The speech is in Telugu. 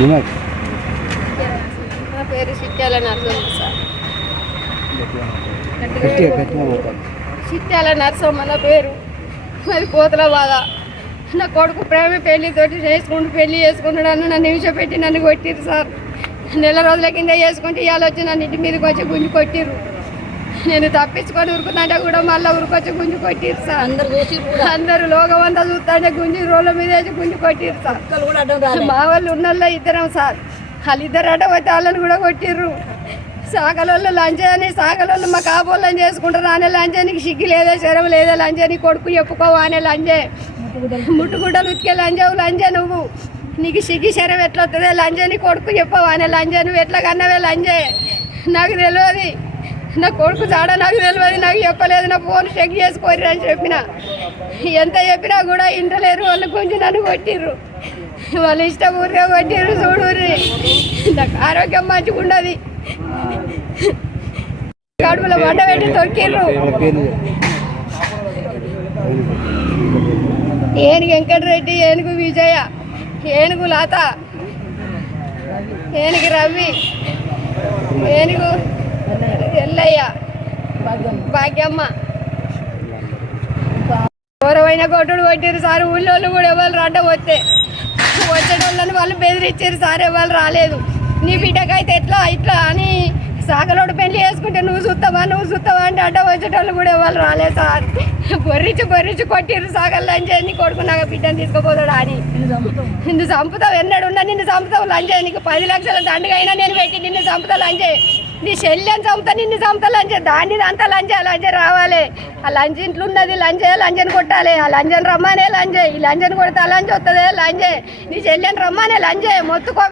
నా పేరు చిట్యాల నరసమ్మ సార్. చిట్యాల నరసమ్మ నా పేరు. అది కోతల బాధ. నా కొడుకు ప్రేమ పెళ్లితోటి పెళ్లి చేసుకున్నాడు. నన్ను నిమిషపెట్టి నన్ను కొట్టిరు సార్. నెల రోజుల కింద చేసుకుంటే ఇవాళ వచ్చి నన్ను ఇంటి మీదకి వచ్చి గుంజు కొట్టిరు. నేను తప్పించుకొని ఉరుకుతుంటే కూడా మళ్ళీ ఉరుకొచ్చి గుంజు కొట్టిరు సార్. అందరూ లోకం అంతా చూస్తుంటే గుంజు రోడ్ల మీద వేసి గుంజు కొట్టిరు సార్. మా వాళ్ళు ఉన్నల్లో ఇద్దరం సార్. వాళ్ళిద్దరు అడ్డ వచ్చి వాళ్ళని కూడా కొట్టిర్రు. సాగలోళ్ళు లంచని సాగలోళ్ళు మా కాపోళ్ళని చేసుకుంటారు. అనే లంచానికి సిగ్గు లేదే, శరం లేదే, లంచని కొడుకు చెప్పుకోవు అనే లంచే. ముట్టుగుడ్డలు ఉతికే లంజవు లంజ నువ్వు. నీకు సిగ్గు శరం ఎట్లా వస్తుందే లంచని కొడుకు చెప్పవు అనే లంజ. నువ్వు ఎట్లా కన్నావే లంజే. నాకు తెలియదు. నా కొడుకు చాడ నాకు తెలియదు. నాకు చెప్పలేదు. నా ఫోన్ చెక్ చేసుకోరు అని చెప్పిన. ఎంత చెప్పినా కూడా ఇంటలేరు. వాళ్ళు కొంచెం నన్ను కొట్టిర్రు. వాళ్ళు ఇష్టం ఊరిగా కొట్టిర్రు. చూడుర్రి, నాకు ఆరోగ్యం మంచిగా ఉండదు. కడుపులో బండ పెట్టి తొక్కిర్రు. ఏనుగు వెంకటరెడ్డి, ఏనుగు విజయ, ఏనుగు లత, ఏనుగు రవి, ఏనుగు ఎల్లయ్య, భాగ్యమ్మ. ఎవరైనా కొట్టుడు కొట్టిరు సార్. ఊళ్ళోళ్ళు కూడా ఎవరు అడ్డ వచ్చేటోళ్ళని వాళ్ళు బెదిరించారు సార్. ఎవరు రాలేదు. నీ బిడ్డకైతే ఎట్లా ఇట్లా అని సాగలోడు పెళ్లి చేసుకుంటే నువ్వు చూస్తావా అంటే అడ్డ వచ్చేటోళ్ళు కూడా ఎవరు రాలేదు సార్. బొర్రించి కొట్టిర్రు సాగర్ లంజని కొడుకు. నాకు బిడ్డను తీసుకుపోతాడు అని. నిన్ను చంపుతావు ఎన్నడున్నా నిన్ను చంపుతావు లంజే. నీకు 10 లక్షల దండగా అయినా నేను పెట్టి నిన్ను చంపుతా లంజే. నీ చెల్లెని చంపుతా, నిన్ను చంపుతా లంజే. దాన్ని అంతా లంజే రావాలి. ఆ లంజ ఇంట్లో ఉన్నది లంజని కొట్టాలి. ఆ లంజని రమ్మనే లంజే. ఈ లంజని కొడితే ఆ లంజ వస్తుంది లంజే. నీ చెల్లెని రమ్మనే లంజే మొత్తుకో.